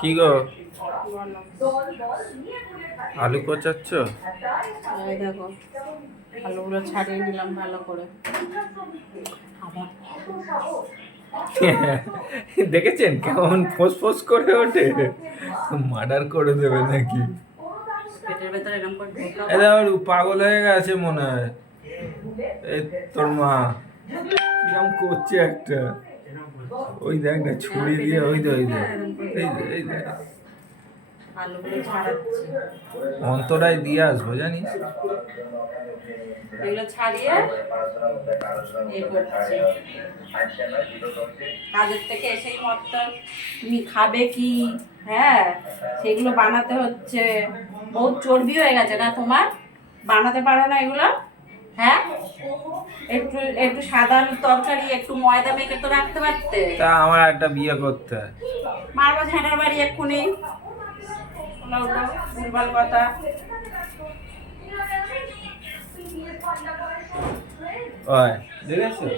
কি গো, আলু কোচাচ্ছ? এই দেখো আলুগুলো ছাড়িয়ে নিলাম ভালো করে। দেখেছেন কেমন ফোঁস ফোঁস করে ওঠে? মার্ডার করে দেবে নাকি? পেটের ভেতরে এরকম করে ঢোকাবো। এটা পাগল হয়ে গেছে মনে হয়। এই তোর মা কিরম করছে একটা, ওই দেখ না ছুরি দিয়ে, ওই দেখ এই দেখ। আলুগুলো ছাড়াচ্ছি, অন্তরায় দিয়ে আসবো জানিস। এগুলো ছাড়িয়ে করছি। কাজের থেকে এসেই মত তুমি খাবে কি, হ্যাঁ সেগুলো বানাতে হচ্ছে। বহুত চর্বি হয়ে গেছে না তোমার, বানাতে পারো না এগুলো? হ্যাঁ একটু একটু সাদা আলুর তরকারি একটু ময়দা মেখে তো রাখতে পারতে। তা আমার একটা বিয়ে করতে হয়। মারবো ঝাঁটার বাড়ি এক্ষুনি, ভুলভাল কথা। ওই দেখেছো,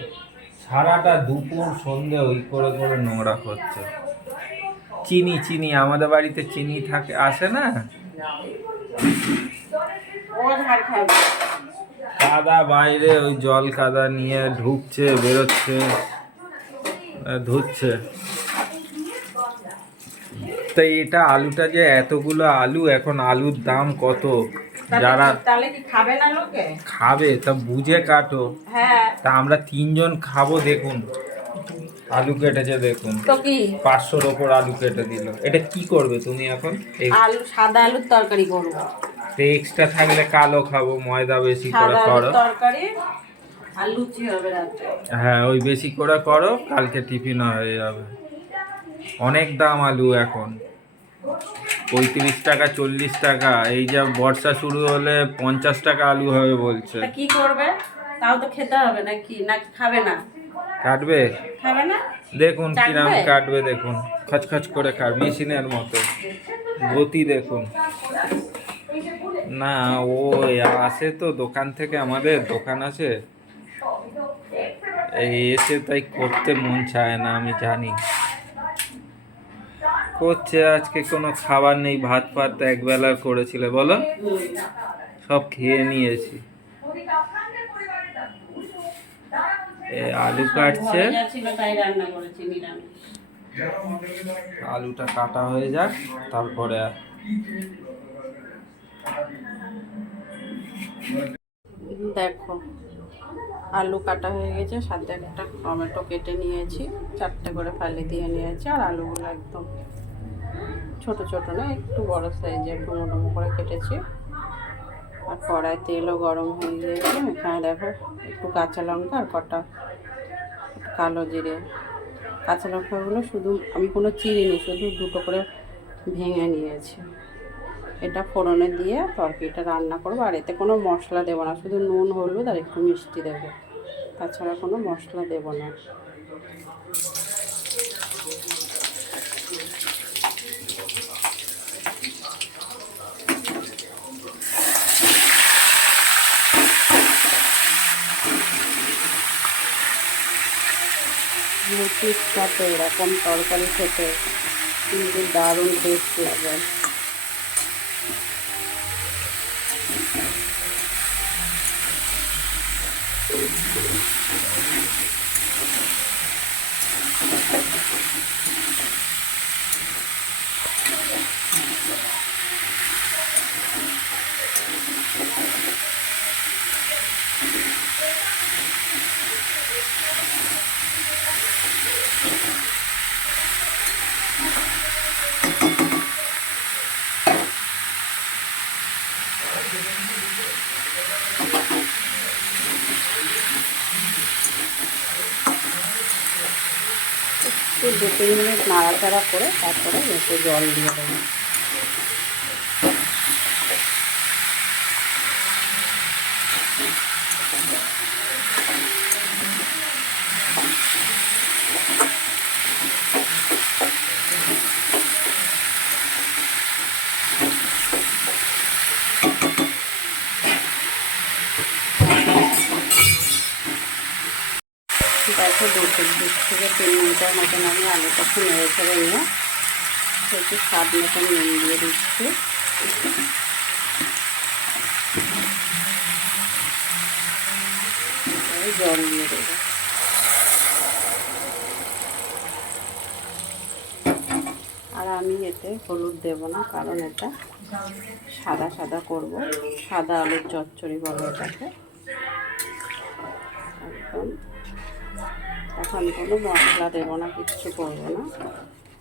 সারাটা দুপুর সন্ধে ওই করে করে নোংরা করছে। চিনি চিনি আমাদের বাড়িতে চিনি থাকে, আসে না? ও ঝাড় খাবে। কাদা বাইরে, ওই জল কাদা নিয়ে ঢুকছে বেরোচ্ছে, ধুচ্ছে। তাই এটা আলুটা যে এতগুলো আলু, এখন আলুর দাম কত? যারা তাহলে কি খাবে না লোকে? খাবে তা বুঝে কাটো। হ্যাঁ তা আমরা 3 জন খাবো, দেখুন আলু কেটেছে দেখুন, তো কি 500-র ওপর আলু কেটে দিল। এটা কি করবে তুমি এখন? আলু সাদা আলুর তরকারি করবো। এক্সট্রা থাকলে কালো খাবো, ময়দা বেশি করে সাদা আলুর করো। তরকারি আর লুচি হবে রাতে। হ্যাঁ ওই বেশি করে করো, কালকে টিফিন হয়ে যাবে। অনেক দাম আলু এখন, 35 টাকা 40 টাকা। এই যে বর্ষা শুরু হলে 50 টাকা আলু হবে বলছে। তা কি করবে? তাও তো খেতে হবে নাকি, না খাবে না? কাটবে খাবে না? দেখুন কিরাম চাটবে? কাটবে দেখুন, খচখচ করে কাট, মেশিনের মতো গতি দেখুন। না ও আসে তো দোকান থেকে, আমাদের দোকান আছে, এই এসে তাই করতে মন চায় না, আমি জানি। করছে আজকে কোনো খাবার নেই, ভাত ফাত একবেলা করেছিল বলো, সব খেয়ে নিয়েছি। আলু কাটছে, তাই রান্না করেছি নিরামিষ। আলুটা কাটা হয়ে যাক তারপরে। দেখো আলু কাটা হয়ে গেছে, সাথে একটা টমেটো কেটে নিয়েছি, 4টে করে ফালি দিয়ে নিয়েছি। আর আলুগুলো একদম ছোট ছোট না, একটু বড় সাইজের ডুমো ডুমো করে কেটেছি। আর কড়াই তেলও গরম হয়ে গিয়েছে। এখানে দেখো একটু কাঁচা লঙ্কা আর কটা কালো জিরে। কাঁচা লঙ্কাগুলো শুধু আমি কোনো চিড়িনি, শুধু 2টো করে ভেঙে নিয়েছি। এটা ফোড়নে দিয়ে তরকারিটা রান্না করবো। আর এতে কোনো মশলা দেবো না, শুধু নুন হলুদ আর একটু মিষ্টি দেবো, তাছাড়া কোনো মশলা দেবো না। রুটির সাথে এরকম তরকারি খেতে কিন্তু দারুণ টেস্ট লাগে। একটু 2-3 মিনিট নাড়াচাড়া করে তারপরে একটু জল দিয়ে দেবো। দেখো 2 থেকে 3 মিনিটের মতন আমি আলুটা একটু নেড়ে ছেড়ে নিয়ে একটু স্বাদ মতন নুন দিয়ে দিচ্ছি। জল দিয়ে দেবো। আর আমি এতে হলুদ দেব না, কারণ এটা সাদা সাদা করব, সাদা আলুর চচ্চড়ি বলে এটাকে। একদম এখন কোনো মশলা দেবো না, কিচ্ছু করবো না।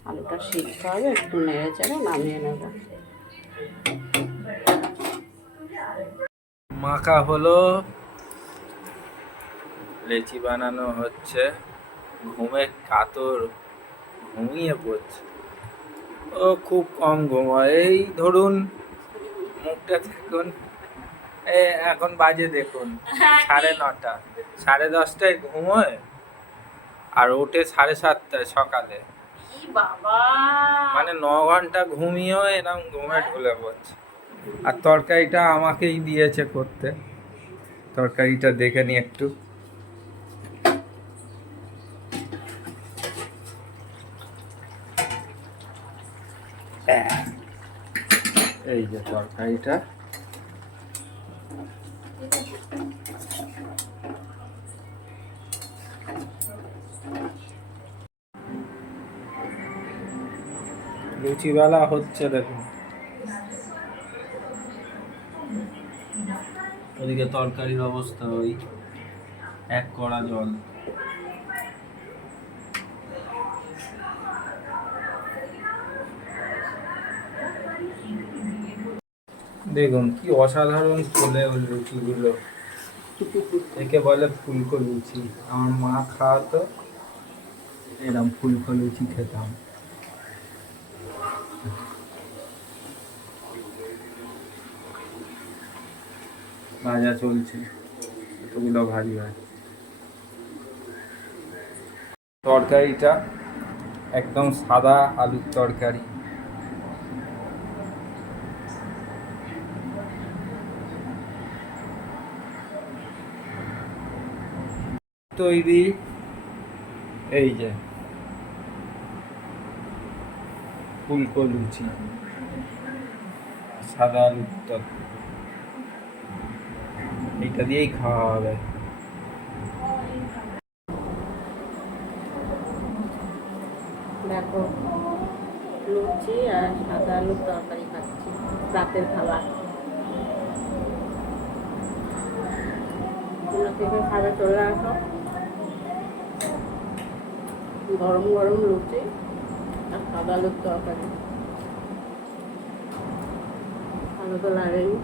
আলুটা সিদ্ধ হবে, একটু নেড়ে চেড়ে নামিয়ে নেব। মাখা হলো, লেচি বানানো হচ্ছে। ঘুমে কাতর, ঘুমিয়ে পড়ছে। ও খুব কম ঘুমায়, এই ধরুন মুখটা দেখুন, এখন বাজে দেখুন 9:30, 10:30টায় ঘুমোয় আর ওঠে 7:30টায় সকালে। মানে 9 ঘন্টা ঘুমিয়েও এরকম ঘুমে ঢলে পড়ছে। আর তরকারিটা আমাকেই দিয়েছে করতে। তরকারিটা দেখে নি একটু। এই যে তরকারিটা, লুচিওয়ালা হচ্ছে দেখুন। ওদিকে তরকারির অবস্থা ওই এক কড়া জল। দেখুন কি অসাধারণ ফুলে ওই লুচিগুলো, একে বলে ফুলকো লুচি। আমার মা খাওয়াতো, এরকম ফুলকো লুচি খেতাম। ভাজা চলছে, এতগুলো ভাজি হয়। তরকারিটা একদম সাদা আলুর তরকারি। তৈরি, এই যে ফুলকো লুচি, সাদা আলুর তরকারি, এইটা দিয়েই খাওয়া হবে। দেখো, লুচি আর সাদা আলুর তরকারি খাচ্ছি, রাতের খাবার। তোমরা থেকে খাবে চলে আসো। গরম গরম লুচি আর সাদা আলুর তরকারি, ভালো তো লাগেনি।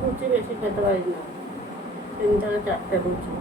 লুচি বেশি খেতে পারি না, 3 থেকে 4টে লুচি।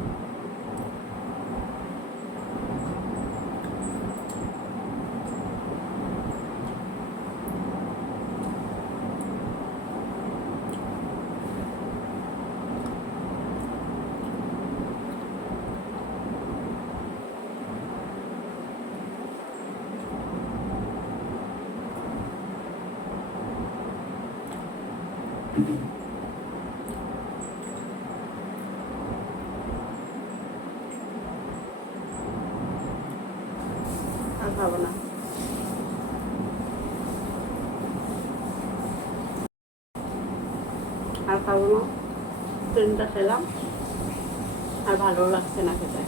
আর খাবো না। আর খাবো না, 3টা খেলাম আর ভালো লাগছে না খেতে।